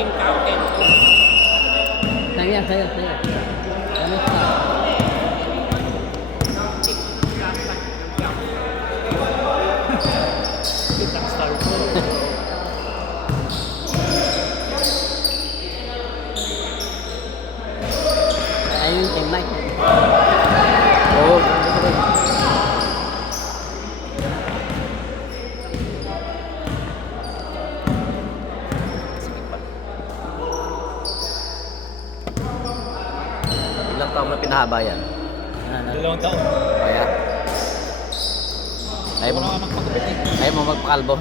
team captain. Saya. Ano ka? Ayun, kay Mike. Oo. Sige pa. Ilang taon na pinahaba yan? Dalawang taon. Kaya? Ayaw mo, Wala ka magpagkabitin. ayaw mo magpakalbo?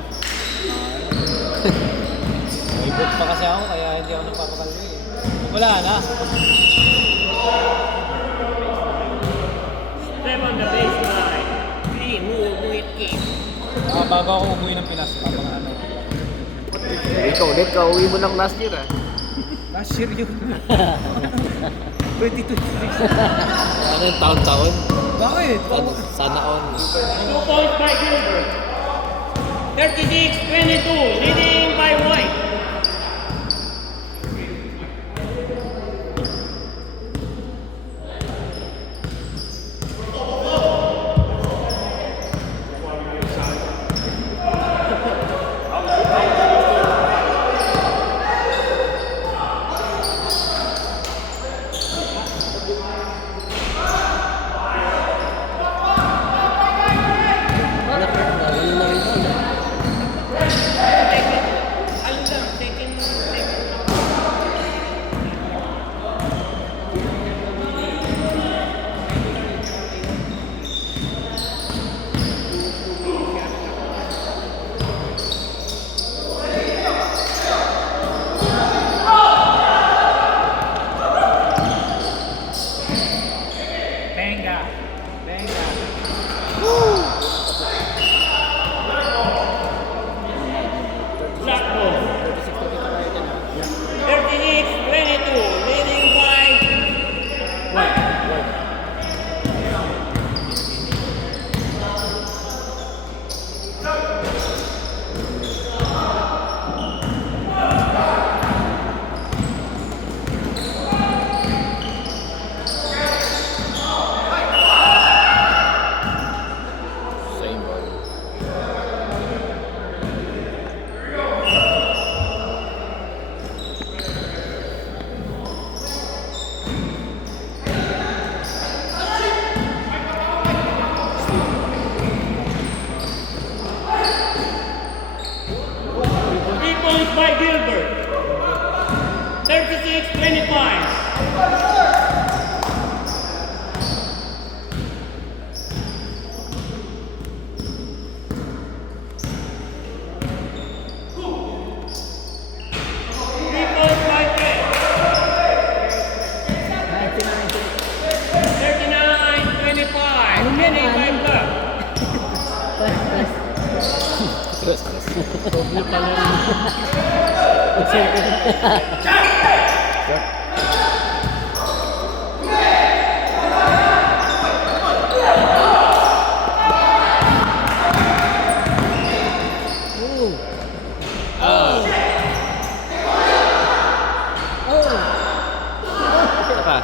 May book pa kasi ako, kaya hindi ako nagpapakalbo eh. Wala na. Step on the baseline. Hey, move it, kick. Bago ako umuwi ng Pinas, mga ano. Ikaw ulit, kauwi mo lang last year ah. Last year yun. 2026. Ano yung taon-taon? Bakit? Sana on. 2 points by Gilbert. 36-22, leading by White. Blackball. 36-22, leading by Same ball. Three points by Gilbert. 36-25. Three points by Fred. 39-25. Leading by Clark. Stress. Doble pala rin. Saka.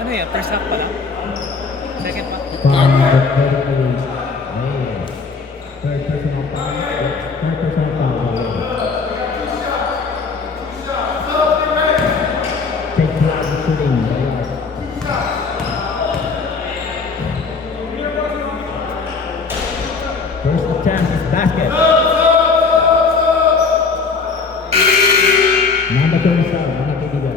Ano yan? First half pa lang? Second pa? Third personal foul. Third personal foul. Take block shooting. First attempt is basket. Number 27, mga kaibigan.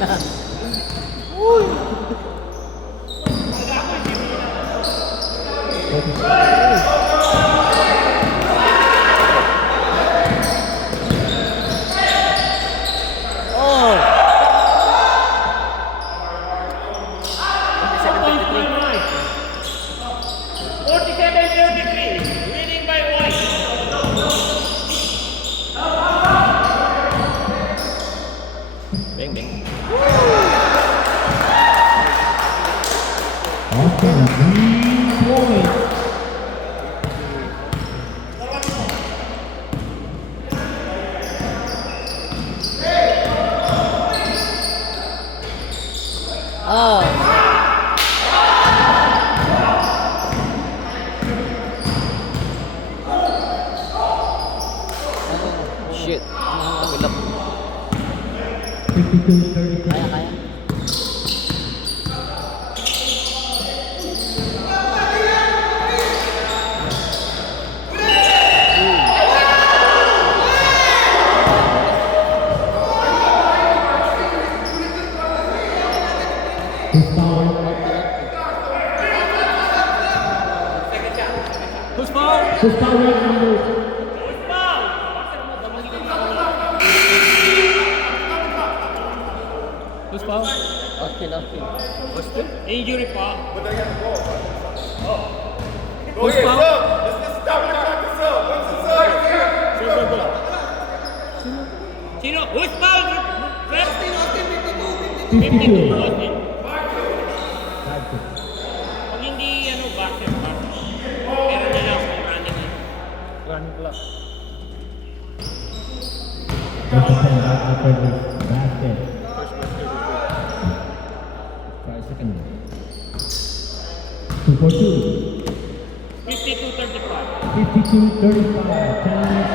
Oh! 47-33, winning by one. Beng, beng. Austin, 3 points. Oh! Shit. Takilap. 52-34. Kaya, kaya. Who's foul? Who's foul? Who's foul number? Who's foul? Austin, Austin. Injury pa. Who's foul? Sino? Who's foul? 52. Austin. Pag hindi basket pa. Pero nila kung running. Running clock. Just a 10 after this basket. 5 seconds. 2 for 2. 52-35. 52-35. 10 minutes,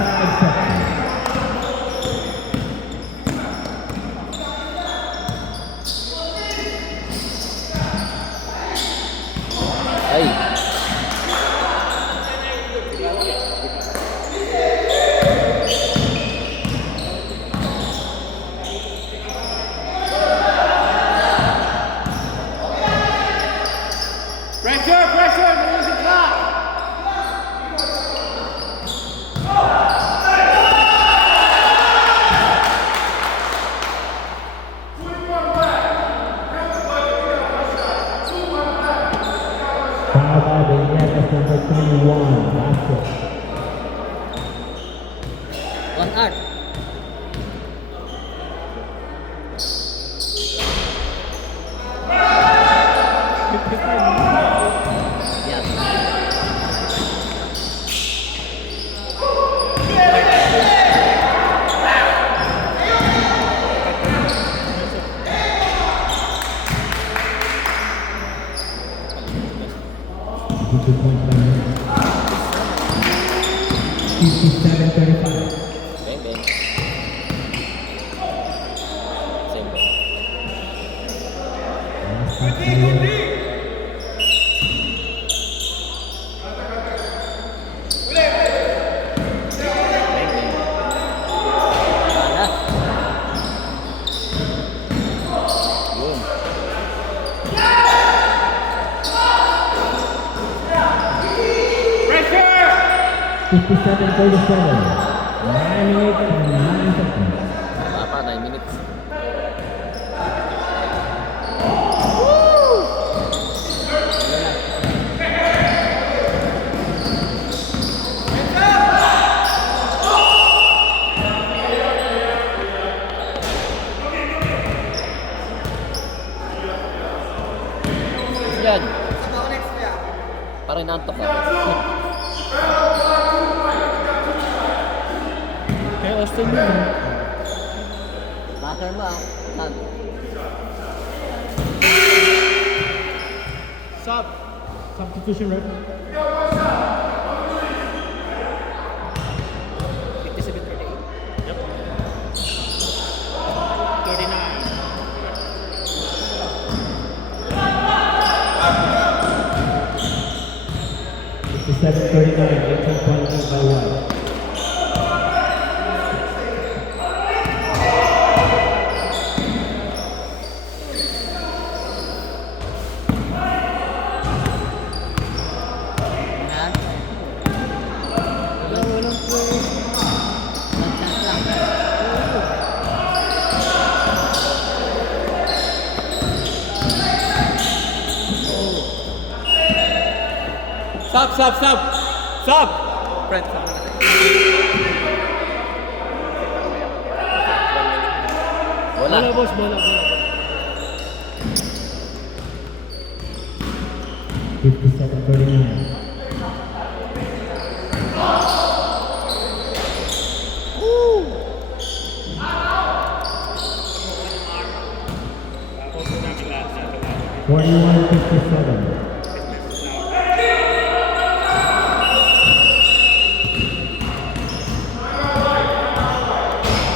55 seconds. Ay. Pressure, the music clock. Foul by the Yankees number 21. Basket. One art. Yes. Two points by Yankees. 57-35. Beng, beng. Same beng. Last 5 seconds. Wala. Yun. Pressure. 57-37. 9 minutes and 9 seconds. Wala pa, 9 minutes. Yan. Parang nantok ka. Kaya Austin yun. Master mo ah. Saan? Sub. Substitution ref. 57-38. Yep. 39. 57-39. 18-point lead by White. Stop, stop, stop! Stop! Friend, sa mga. Wala. Bola, boss, bola, bola. 57-39. Tapos namin lahat sa 41-57.